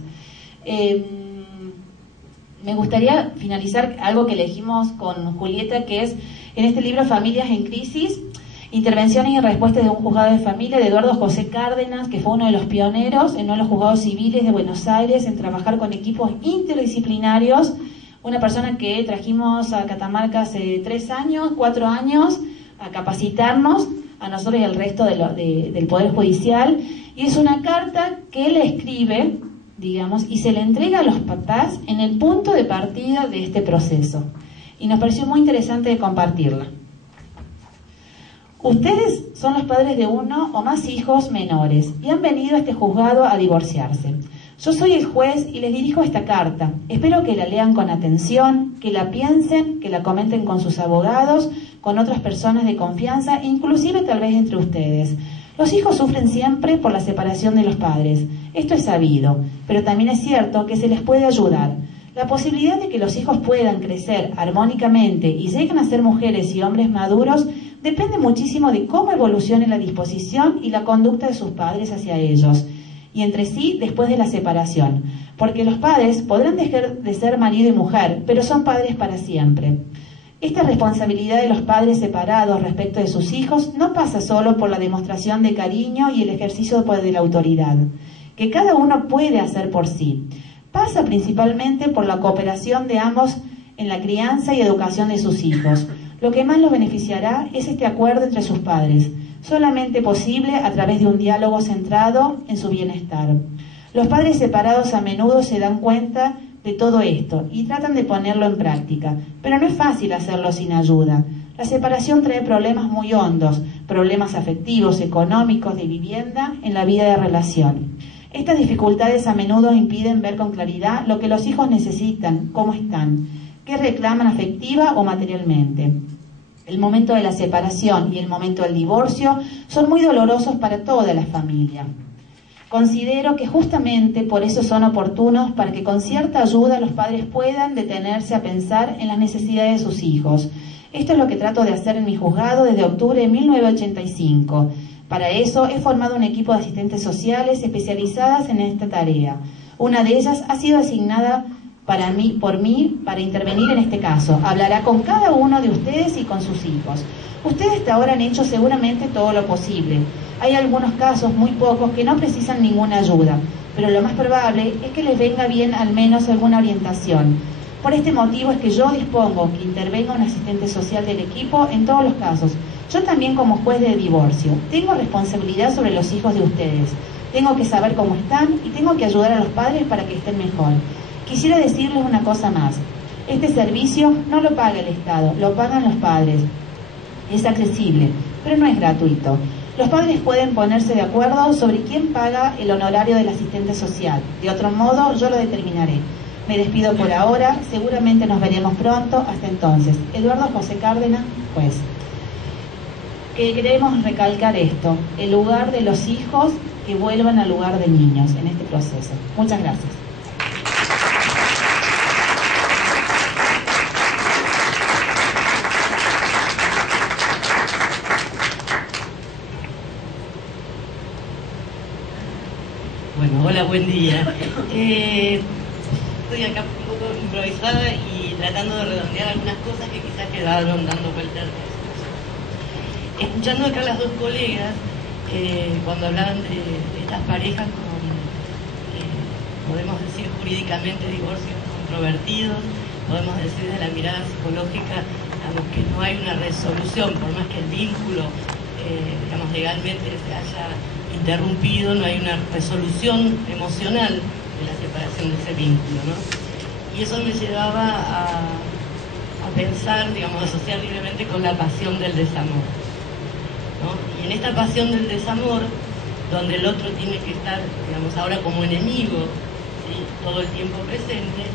Me gustaría finalizar algo que elegimos con Julieta, que es en este libro Familias en Crisis, intervenciones y respuestas de un juzgado de familia, de Eduardo José Cárdenas, que fue uno de los pioneros en uno de los juzgados civiles de Buenos Aires en trabajar con equipos interdisciplinarios. Una persona que trajimos a Catamarca hace 4 años, a capacitarnos, a nosotros y al resto del Poder Judicial, y es una carta que él escribe, digamos, y se le entrega a los papás en el punto de partida de este proceso. Y nos pareció muy interesante de compartirla. Ustedes son los padres de uno o más hijos menores y han venido a este juzgado a divorciarse. Yo soy el juez y les dirijo esta carta. Espero que la lean con atención, que la piensen, que la comenten con sus abogados, con otras personas de confianza, inclusive tal vez entre ustedes. Los hijos sufren siempre por la separación de los padres. Esto es sabido, pero también es cierto que se les puede ayudar. La posibilidad de que los hijos puedan crecer armónicamente y lleguen a ser mujeres y hombres maduros depende muchísimo de cómo evolucione la disposición y la conducta de sus padres hacia ellos y entre sí después de la separación, porque los padres podrán dejar de ser marido y mujer, pero son padres para siempre. Esta responsabilidad de los padres separados respecto de sus hijos no pasa solo por la demostración de cariño y el ejercicio de la autoridad, que cada uno puede hacer por sí. Pasa principalmente por la cooperación de ambos en la crianza y educación de sus hijos. Lo que más los beneficiará es este acuerdo entre sus padres, solamente posible a través de un diálogo centrado en su bienestar. Los padres separados a menudo se dan cuenta de todo esto y tratan de ponerlo en práctica, pero no es fácil hacerlo sin ayuda. La separación trae problemas muy hondos, problemas afectivos, económicos, de vivienda, en la vida de relación. Estas dificultades a menudo impiden ver con claridad lo que los hijos necesitan, cómo están, qué reclaman afectiva o materialmente. El momento de la separación y el momento del divorcio son muy dolorosos para toda la familia. Considero que justamente por eso son oportunos para que con cierta ayuda los padres puedan detenerse a pensar en las necesidades de sus hijos. Esto es lo que trato de hacer en mi juzgado desde octubre de 1985. Para eso he formado un equipo de asistentes sociales especializadas en esta tarea. Una de ellas ha sido asignada por mí para intervenir en este caso. Hablará con cada uno de ustedes y con sus hijos. Ustedes hasta ahora han hecho seguramente todo lo posible. Hay algunos casos, muy pocos, que no precisan ninguna ayuda, pero lo más probable es que les venga bien al menos alguna orientación. Por este motivo es que yo dispongo que intervenga un asistente social del equipo en todos los casos. Yo también, como juez de divorcio, tengo responsabilidad sobre los hijos de ustedes. Tengo que saber cómo están y tengo que ayudar a los padres para que estén mejor. Quisiera decirles una cosa más. Este servicio no lo paga el Estado, lo pagan los padres. Es accesible, pero no es gratuito. Los padres pueden ponerse de acuerdo sobre quién paga el honorario del asistente social. De otro modo, yo lo determinaré. Me despido por ahora, seguramente nos veremos pronto. Hasta entonces. Eduardo José Cárdenas, juez. Queremos recalcar esto, el lugar de los hijos que vuelvan al lugar de niños en este proceso. Muchas gracias. Bueno, hola, buen día. Estoy acá un poco improvisada y tratando de redondear algunas cosas que quizás quedaron dando vueltas. Escuchando acá a las dos colegas, cuando hablaban de estas parejas con, podemos decir jurídicamente, divorcios controvertidos, podemos decir de la mirada psicológica, digamos, que no hay una resolución, por más que el vínculo, digamos, legalmente se haya interrumpido, no hay una resolución emocional de la separación de ese vínculo, ¿no? Y eso me llevaba a pensar, digamos, a asociar libremente con la pasión del desamor, ¿no? Y en esta pasión del desamor, donde el otro tiene que estar, digamos, ahora como enemigo, ¿sí?, todo el tiempo presente,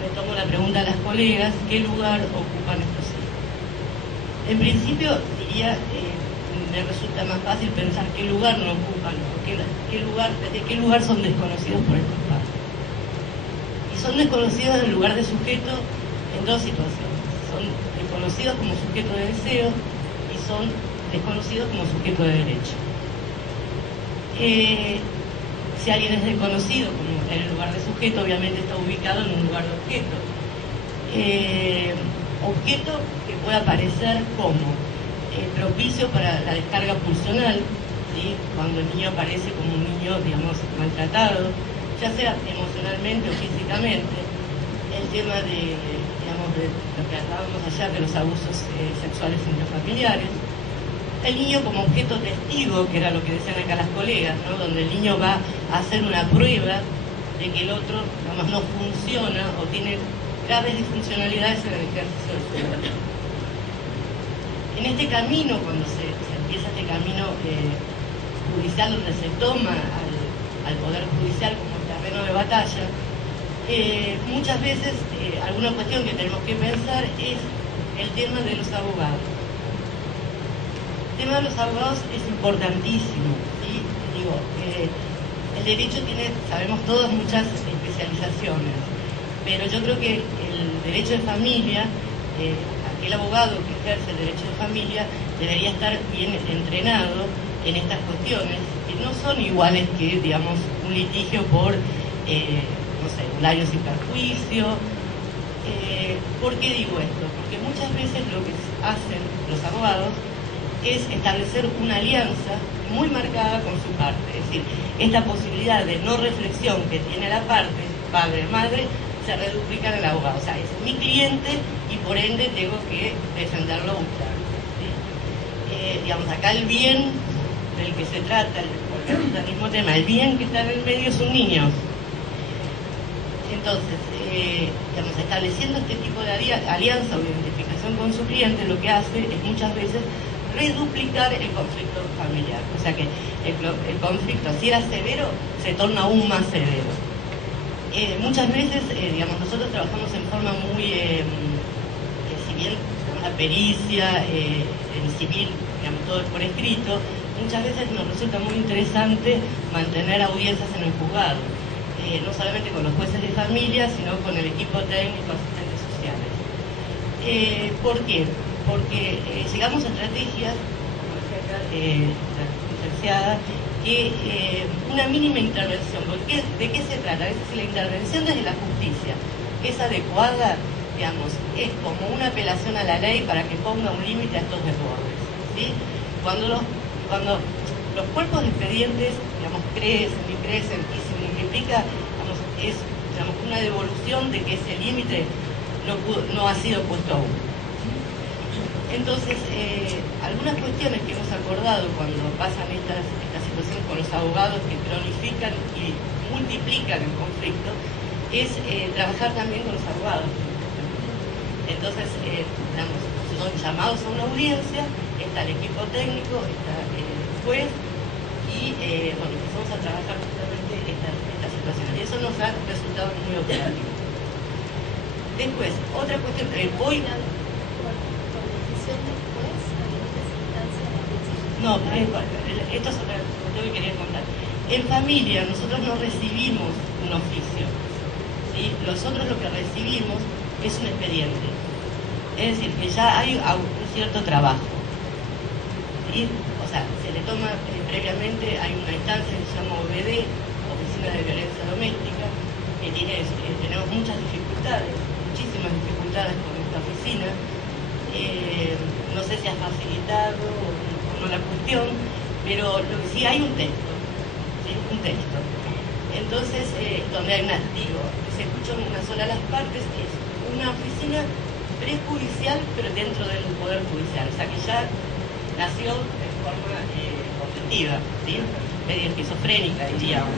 retomo la pregunta a las colegas: ¿qué lugar ocupan estos hijos? En principio diría, me resulta más fácil pensar qué lugar no ocupan, desde qué lugar son desconocidos por estos padres. Y son desconocidos en el lugar de sujeto en dos situaciones. Son desconocidos como sujeto de deseo y son desconocidos como sujeto de derecho. Si alguien es desconocido, como en el lugar de sujeto, obviamente está ubicado en un lugar de objeto. Objeto que puede aparecer como propicio para la descarga pulsional, ¿sí? Cuando el niño aparece como un niño, digamos, maltratado, ya sea emocionalmente o físicamente. El tema de, digamos, de lo que hablábamos allá, de los abusos sexuales intrafamiliares. El niño como objeto testigo, que era lo que decían acá las colegas, ¿no? Donde el niño va a hacer una prueba de que el otro, digamos, no funciona o tiene graves disfuncionalidades en el ejercicio de su vida. En este camino, cuando se empieza este camino judicial, donde se toma al Poder Judicial como terreno de batalla, muchas veces alguna cuestión que tenemos que pensar es el tema de los abogados. El tema de los abogados es importantísimo, ¿sí? Digo, el derecho tiene, sabemos todos, muchas especializaciones, pero yo creo que el derecho de familia, aquel abogado que ejerce el derecho de familia debería estar bien entrenado en estas cuestiones, que no son iguales que, digamos, un litigio por, no sé, un daño sin perjuicio. ¿Por qué digo esto? Porque muchas veces lo que hacen los abogados es establecer una alianza muy marcada con su parte, es decir, esta posibilidad de no reflexión que tiene la parte, padre, madre, se reduplica en el abogado. O sea, es mi cliente y por ende tengo que defenderlo a usted, ¿sí? Digamos, acá el bien del que se trata, volvemos al mismo tema, el bien que está en el medio es un niño. Entonces, digamos, estableciendo este tipo de alianza o identificación con su cliente, lo que hace es muchas veces reduplicar el conflicto familiar. O sea que el conflicto, si era severo, se torna aún más severo. Muchas veces, digamos, nosotros trabajamos en forma muy, si bien la pericia, en civil, digamos, todo por escrito, muchas veces nos resulta muy interesante mantener audiencias en el juzgado, no solamente con los jueces de familia, sino con el equipo técnico, asistentes sociales. ¿Por qué? Porque llegamos a estrategias, como decía acá la licenciada, que una mínima intervención. ¿De qué se trata? Es decir, la intervención desde la justicia es adecuada, digamos, es como una apelación a la ley para que ponga un límite a estos desbordes, ¿sí? Cuando los cuerpos de expedientes, digamos, crecen y crecen y se multiplica, digamos, es, digamos, una devolución de que ese límite no ha sido puesto aún. Entonces, algunas cuestiones que hemos acordado cuando pasan estas situaciones con los abogados que cronifican y multiplican el conflicto, es trabajar también con los abogados. Entonces, digamos, son llamados a una audiencia, está el equipo técnico, está el juez, y bueno, empezamos a trabajar justamente estas situaciones. Y eso nos ha resultado muy operativo. Después, otra cuestión, hoy... No, esto es otra cuestión que quería contar. En familia nosotros no recibimos un oficio, ¿sí? Nosotros lo que recibimos es un expediente. Es decir, que ya hay un cierto trabajo. ¿Sí? O sea, se le toma previamente, hay una instancia que se llama OVD, Oficina de Violencia Doméstica, que tenemos muchas dificultades, muchísimas dificultades con esta oficina. No sé si ha facilitado o no la cuestión, pero lo que sí hay un texto, ¿sí? Un texto. Entonces, donde hay se escuchan una sola las partes, que es una oficina prejudicial, pero dentro del Poder Judicial, o sea que ya nació de forma conflictiva, ¿sí? Medio esquizofrénica, diríamos,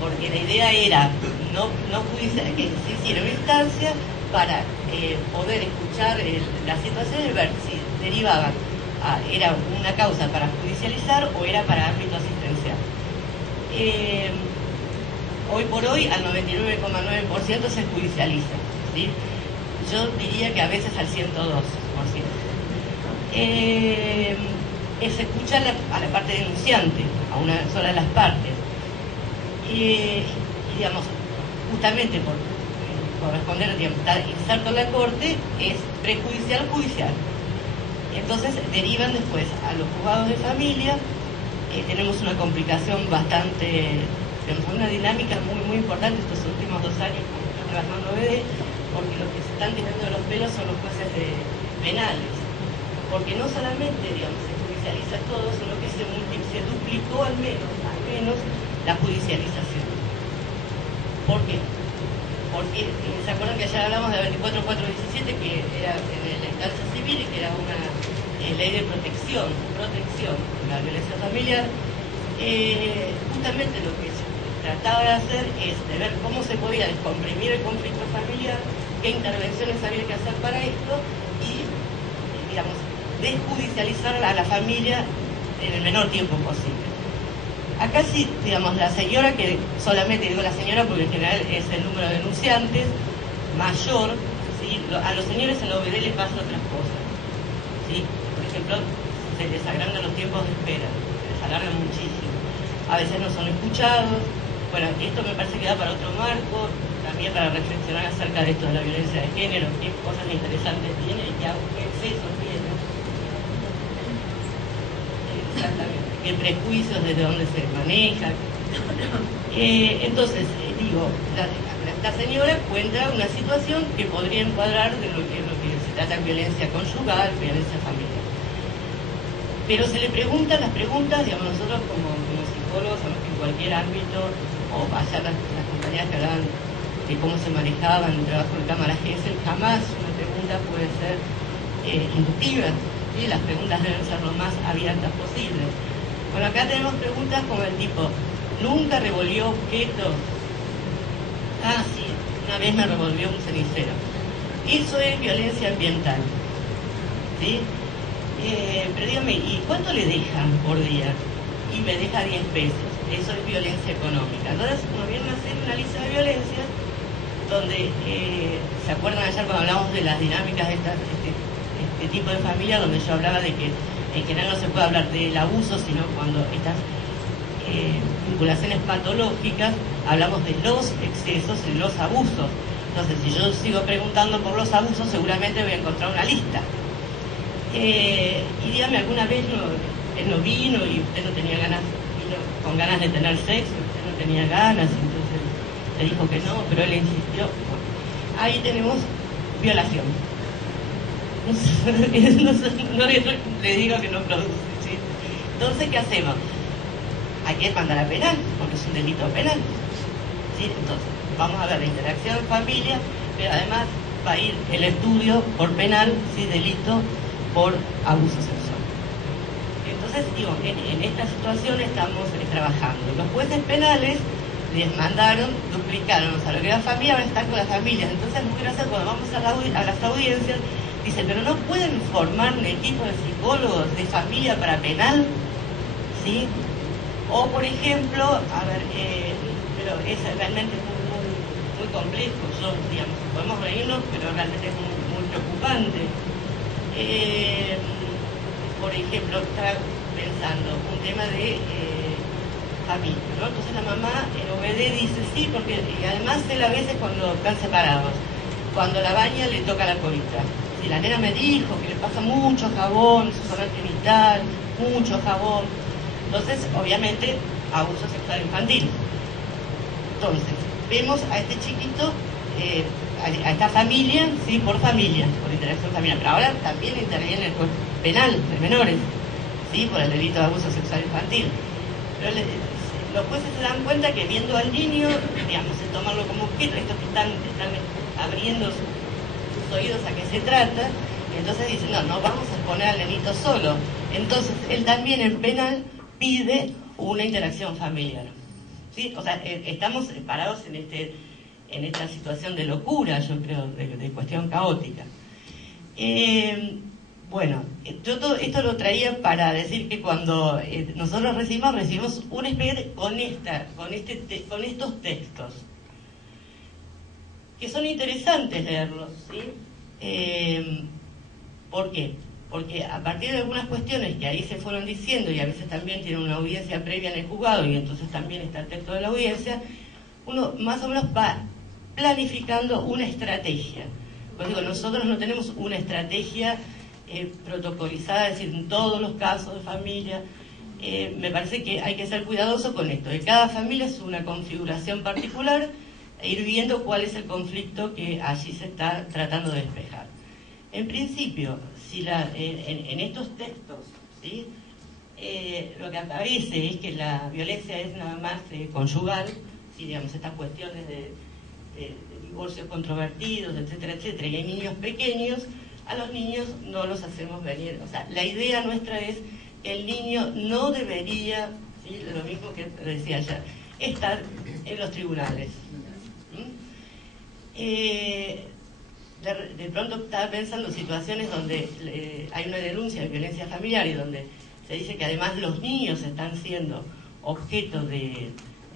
porque la idea era no judicial, que se hiciera una instancia para poder escuchar las situaciones y ver si derivaban era una causa para judicializar o era para ámbito asistencial. Hoy por hoy al 99,9% se judicializa, ¿sí? Yo diría que a veces al 102%. Se escucha a la parte denunciante, a una sola de las partes. Y digamos, justamente por corresponder, digamos, estar inserto en la corte, es prejudicial judicial. Entonces derivan después a los juzgados de familia, tenemos una complicación bastante, tenemos una dinámica muy importante estos últimos 2 años como está trabajando OBD, porque los que se están tirando de los pelos son los jueces penales, porque no solamente, digamos, se judicializa todo, sino que se duplicó al menos la judicialización. ¿Por qué? Porque se acuerdan que ayer hablamos de la 24417, que era en la instancia civil y que era una ley de protección de la violencia familiar. Justamente lo que se trataba de hacer es de ver cómo se podía descomprimir el conflicto familiar, qué intervenciones había que hacer para esto y, digamos, desjudicializar a la familia en el menor tiempo posible. Acá sí, digamos, la señora, que solamente digo la señora porque en general es el número de denunciantes mayor, ¿sí? A los señores en la OBD les pasan otras cosas, ¿sí? Por ejemplo, se les agrandan los tiempos de espera, se les alargan muchísimo, a veces no son escuchados. Bueno, esto me parece que da para otro marco, también para reflexionar acerca de esto de la violencia de género, qué cosas interesantes tiene y qué excesos tiene. Exactamente. Qué prejuicios, desde dónde se maneja. Entonces, digo, la señora encuentra una situación que podría encuadrar de lo que se trata de violencia conyugal, violencia familiar. Pero se le preguntan las preguntas, digamos, nosotros como psicólogos, sabemos que en cualquier ámbito, o allá las compañeras que hablaban de cómo se manejaban el trabajo de cámara GESEL, jamás una pregunta puede ser inductiva, ¿sí? Las preguntas deben ser lo más abiertas posibles. Bueno, acá tenemos preguntas como el tipo, ¿nunca revolvió objetos? Ah, sí, una vez me revolvió un cenicero. Eso es violencia ambiental, ¿sí? Pero dígame, ¿y cuánto le dejan por día? Y me deja 10 pesos. Eso es violencia económica. Entonces, nos vienen a hacer una lista de violencias donde, ¿se acuerdan ayer cuando hablamos de las dinámicas de este tipo de familia, donde yo hablaba de que en general no se puede hablar del abuso, sino cuando estas vinculaciones patológicas, hablamos de los excesos y los abusos. Entonces, si yo sigo preguntando por los abusos, seguramente voy a encontrar una lista. Y dígame, ¿alguna vez él no vino y usted no tenía ganas, vino con ganas de tener sexo, usted no tenía ganas, entonces le dijo que no, pero él insistió? Bueno, ahí tenemos violación. No le digo que no produce, ¿sí? Entonces, ¿qué hacemos? Hay que mandar a penal, porque es un delito penal, ¿sí? Entonces, vamos a ver la interacción en familia, pero además va a ir el estudio por penal, ¿sí? Delito por abuso sexual. Entonces, digo, en esta situación estamos trabajando. Los jueces penales les mandaron, duplicaron, o sea, lo que era familia, ahora están con las familias. Entonces, es muy gracioso cuando vamos a las audiencias, dicen, pero no pueden formar un equipo de psicólogos de familia para penal, ¿sí? O, por ejemplo, a ver, pero es realmente muy complejo. Yo, digamos, podemos reírnos, pero realmente es muy preocupante. Por ejemplo, estaba pensando un tema de familia, ¿no? Entonces la mamá en OBD dice sí, porque y además él a veces cuando están separados, cuando la baña le toca la colita. Si la nena me dijo que le pasa mucho jabón, su zona genital, mucho jabón. Entonces, obviamente, abuso sexual infantil. Entonces, vemos a este chiquito, a esta familia, sí, por interacción familiar. Pero ahora también interviene el juez penal de menores, sí, por el delito de abuso sexual infantil. Pero los jueces se dan cuenta que viendo al niño, digamos, se tomarlo como objeto, estos que están abriendo sus oídos a qué se trata, y entonces dicen, no vamos a poner al nenito solo. Entonces, él también en penal pide una interacción familiar, ¿sí? O sea, estamos parados en esta situación de locura, yo creo, de cuestión caótica. Bueno, yo todo esto lo traía para decir que cuando nosotros recibimos un expediente con estos textos, que son interesantes leerlos, ¿sí? ¿Por qué? Porque a partir de algunas cuestiones que ahí se fueron diciendo, y a veces también tiene una audiencia previa en el juzgado, y entonces también está el texto de la audiencia, uno más o menos va planificando una estrategia. Pues digo, nosotros no tenemos una estrategia protocolizada, es decir, en todos los casos de familia, me parece que hay que ser cuidadoso con esto. De cada familia es una configuración particular e ir viendo cuál es el conflicto que allí se está tratando de despejar. En principio, si en estos textos, ¿sí? Lo que aparece es que la violencia es nada más conyugal, ¿sí? Digamos, estas cuestiones de divorcios controvertidos, etcétera, etcétera, y hay niños pequeños, a los niños no los hacemos venir. O sea, la idea nuestra es que el niño no debería, ¿sí? Lo mismo que decía ayer, estar en los tribunales. De pronto estaba pensando en situaciones donde hay una denuncia de violencia familiar y donde se dice que además los niños están siendo objeto de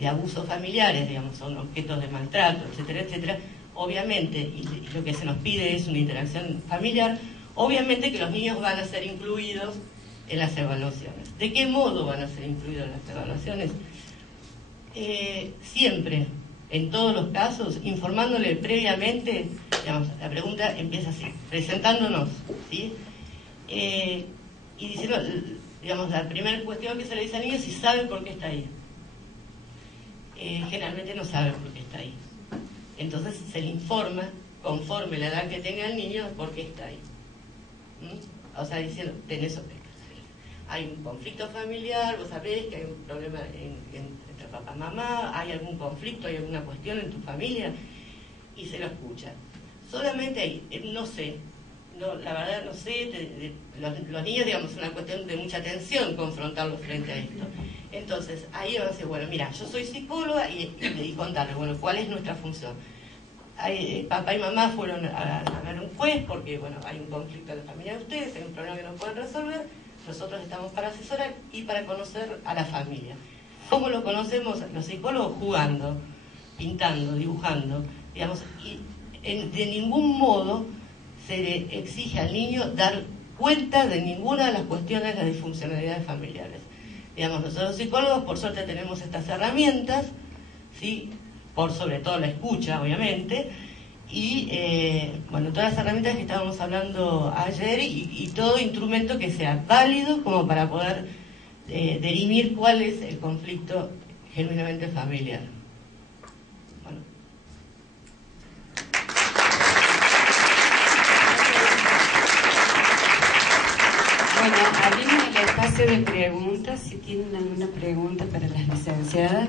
abusos familiares, digamos, son objetos de maltrato, etcétera, etcétera. Obviamente, y lo que se nos pide es una interacción familiar, obviamente que los niños van a ser incluidos en las evaluaciones. ¿De qué modo van a ser incluidos en las evaluaciones? Siempre, en todos los casos, informándole previamente, digamos, la pregunta empieza así, presentándonos, ¿sí? Y diciendo, digamos, la primera cuestión que se le dice al niño es si sabe por qué está ahí. Generalmente no sabe por qué está ahí. Entonces se le informa, conforme la edad que tenga el niño, por qué está ahí. O sea, diciendo, hay un conflicto familiar, vos sabés que hay un problema entre papá y mamá, hay algún conflicto, hay alguna cuestión en tu familia, y se lo escucha. Solamente ahí, no sé, no, la verdad no sé, los niños, digamos, es una cuestión de mucha tensión confrontarlos frente a esto. Entonces, ahí van a decir, bueno, mira, yo soy psicóloga y le contarle, bueno, ¿cuál es nuestra función? Papá y mamá fueron a ver un juez porque, bueno, hay un conflicto en la familia de ustedes, hay un problema que no pueden resolver, nosotros estamos para asesorar y para conocer a la familia. ¿Cómo lo conocemos los psicólogos? Jugando, pintando, dibujando, digamos, y de ningún modo se le exige al niño dar cuenta de ninguna de las cuestiones de las disfuncionalidades familiares. Digamos, nosotros psicólogos, por suerte, tenemos estas herramientas, ¿sí? Por sobre todo la escucha, obviamente, y, bueno, todas las herramientas que estábamos hablando ayer y todo instrumento que sea válido como para poder dirimir cuál es el conflicto genuinamente familiar. Bueno. Bueno, abrimos el espacio de preguntas, si tienen alguna pregunta para las licenciadas.